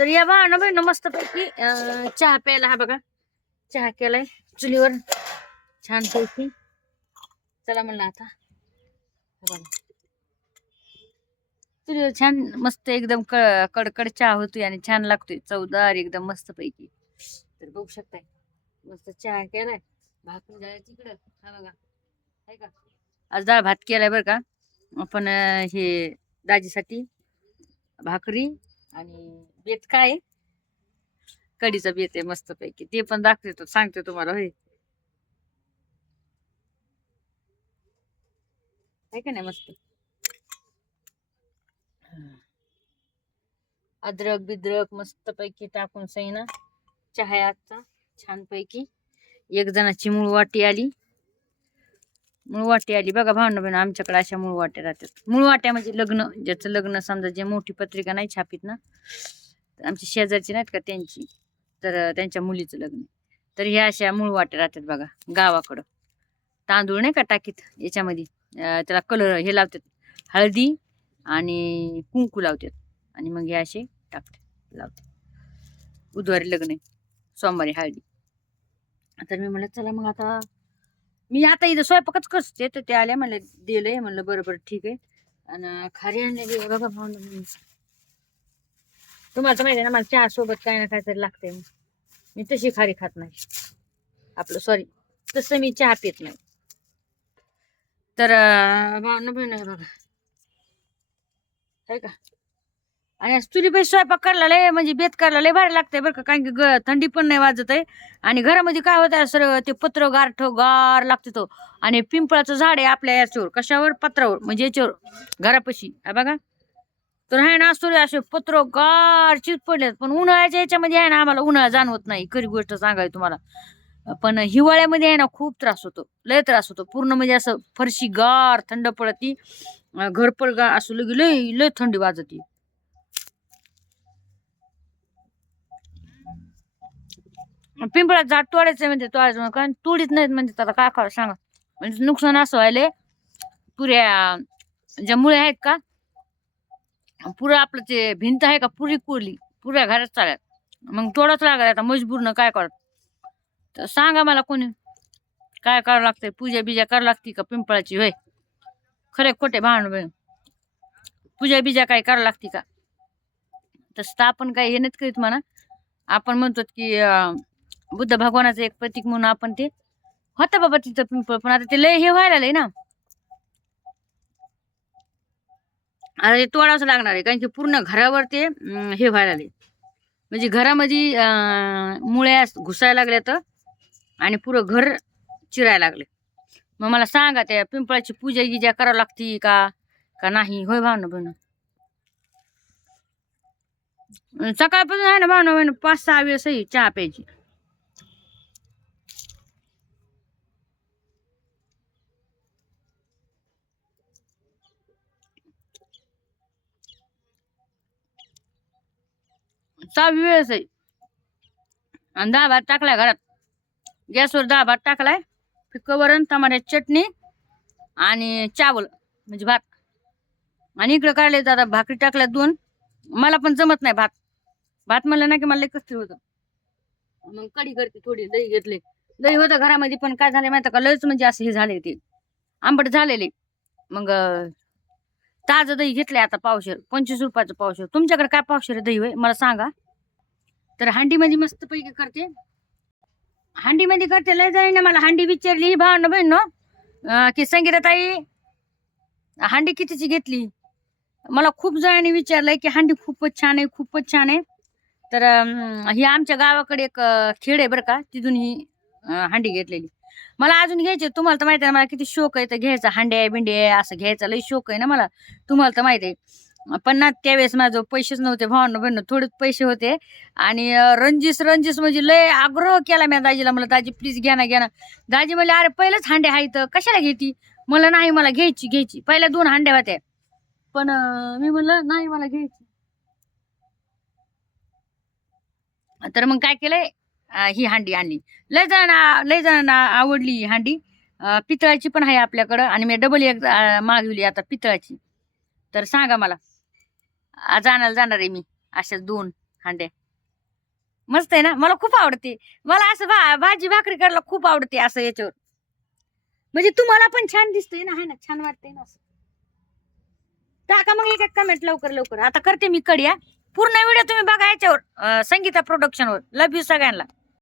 तर या बा ना बहिण मस्त पैकी चहा प्यायला हा बघा. चहा केलाय चुलीवर. छान पैकी. चला म्हणलं आता. चुलीवर छान मस्त एकदम कडकड चहा होतोय आणि छान लागतोय. चवदार एकदम मस्त पैकी तर बघू शकताय. मस्त चहा केलाय. भाकरी झाल्या तिकडं. हा बघा. आहे का? आज डाळ भात केलाय बरं का? आपण हे दाजीसाठी भाकरी आणि बेत काय कडीचा बेत आहे मस्त पैकी ते पण दाखवतो सांगते तुम्हाला होय. का नाही मस्त? अद्रक बिद्रक मस्त पैकी टाकून सही ना. चहा आजचा छान पैकी एक जणाची मूळ वाटी आली. मूळ वाटी आली बघा भावना बहिण आमच्याकडे अशा मूळ वाट्या राहतात. मूळ वाट्या म्हणजे लग्न ज्याचं लग्न समजा जे मोठी पत्रिका नाही छापीत ना आमची शेजारची नाहीत का त्यांची? तर त्यांच्या मुलीचं लग्न. आहे. तर ह्या अशा मूळ वाट्या राहतात बघा गावाकडं. तांदूळ नाही का टाकीत याच्यामध्ये? त्याला कलर हे लावतात. हळदी आणि कुंकू लावतात. आणि मग हे असे टाकतात लावतात. बुधवारी लग्न आहे सोमवारी हळदी. तर मी म्हणलं चला मग आता मी आता इथं स्वयंपाकच कसते तर ते आल्या म्हणलं दिलंय म्हणलं बरं बरं ठीक आहे. आणि खारी आणलेली आहे बघा भावना तुम्हाला तर माहिती आहे ना मला चहा सोबत काय ना काय तरी लागतंय मी तशी खारी खात नाही. आपलं सॉरी तसं मी चहा पित नाही. तर भावना बहीण बघा. आहे का? आणि आज स्वयंपाक करायला लय म्हणजे बेत करायला लय भारी लागतंय बरं का कारण की ग- थंडी पण नाही वाजत आहे. आणि घरामध्ये काय होतं सर ते पत्र गारठ गार लागते तो. आणि पिंपळाचं झाड आहे आपल्या याच्यावर कशावर? पत्रावर म्हणजे याच्यावर घरापाशी. हा बघा. तर आहे ना असतो असे पत्र गार चित पडलेत पण उन्हाळ्याच्या याच्यामध्ये आहे ना आम्हाला उन्हाळा जाणवत नाही. खरी गोष्ट सांगावी तुम्हाला. पण हिवाळ्यामध्ये आहे ना खूप त्रास होतो. लय त्रास होतो. पूर्ण म्हणजे असं फरशी गार थंड पडती. अं, घर पण गार असं लगे लय लय थंडी वाजती. पिंपळात झाड तोडायचं म्हणजे तोडायचं कारण तोडीत नाहीत म्हणजे त्याला. काय करावं सांगा. म्हणजे नुकसान असं व्हायले पुऱ्या ज्या मुळे आहेत का पुरं आपलं ते भिंत आहे का पुरी कुरली. पुऱ्या घरात चालत मग तोडच लागत आता मजबूरनं काय करत तर सांगा मला कोणी. काय करावं लागतंय? पूजा बिजा करावं लागते का पिंपळाची? होय. खरे खोटे भांड पूजा बिजा काय करावं लागते का? तसं तर आपण काही हे नाहीत करीत म्हणा. आपण म्हणतो की बुद्ध भगवानाचं एक प्रतीक म्हणून आपण ते होतं बाबा तिथं पिंपळ. पण आता ते लय हे व्हायला लय ना. आता ते तोडावंच लागणार आहे. कारण की पूर्ण घरावर ते हे व्हायला लागले म्हणजे घरामध्ये मुळ्या घुसायला लागल्या तर आणि पुरं घर चिरायला लागले मग मला सांगा त्या पिंपळाची पूजा गिजा करावं लागती का? का नाही? होय भावना बहिण. सकाळपासून आहे ना भावना बहिण पाच सहा वेळेसही चहा प्यायची. सहावी वेळेस आहे. आणि दहा भात टाकलाय घरात. गॅसवर दहा भात टाकलाय. फिक्क वरण टमाट्याची चटणी आणि चावल म्हणजे भात. आणि इकडं काढले दादा भाकरी टाकल्या दोन. मला पण जमत नाही भात. भात म्हणलं ना की मला लई कसतरी होतं. मग कढी करते थोडी दही घेतले. दही होतं घरामध्ये पण काय झालं माहिती का? लयच म्हणजे असं हे झाले ते. आंबट झालेले. मग ताजं दही घेतलंय आता पावशेर पंचवीस रुपयाचं पावशेर. तुमच्याकडे काय पावशेर दही होय? मला सांगा. तर हांडीमध्ये मस्त पैकी करते. हांडीमध्ये करते लय जणी मला हांडी विचारली. ही भावना बहीण की संगीताताई हांडी कितीची घेतली? मला खूप जणांनी विचारलंय की हांडी खूपच छान आहे खूपच छान आहे. तर ही आमच्या गावाकडे एक खेड आहे बरं का तिथून ही हांडी घेतलेली. मला अजून घ्यायचे तुम्हाला तर माहिती आहे मला किती शौक आहे. तर घ्यायचा हांड्या बिंड्या असं घ्यायचा लई शौक आहे ना मला. तुम्हाला तर माहिती आहे. पण ना त्यावेळेस माझं पैसेच नव्हते भावना बहिण थोडेच पैसे होते. आणि रंजीस रणजिस म्हणजे लय आग्रह केला मी दाजीला. मला दाजी प्लीज घ्या ना घ्या ना. दाजी म्हणले अरे पहिलेच हांडे तर कशाला घेती? मला नाही मला घ्यायची घ्यायची. पहिल्या दोन हांड्या होत्या. पण मी म्हणलं नाही मला घ्यायची. तर मग काय केलंय? ही हांडी आणली. लय जणांना लय जणांना आवडली ही हांडी. पितळाची पण आहे आपल्याकडं आणि मी डबल एक मागवली आता पितळाची. तर सांगा मला आज आणायला जाणार आहे मी अशाच दोन हांड्या. मस्त आहे ना? मला खूप आवडते. मला असं भा भाजी भाकरी करायला खूप आवडते असं याच्यावर. म्हणजे तुम्हाला पण छान दिसतंय ना? हा ना? छान वाटतंय ना असं? टाका मग एक कमेंट लवकर लवकर. आता करते मी कडी पूर्ण व्हिडिओ तुम्ही बघा याच्यावर संगीता प्रोडक्शनवर लव यू सगळ्यांना.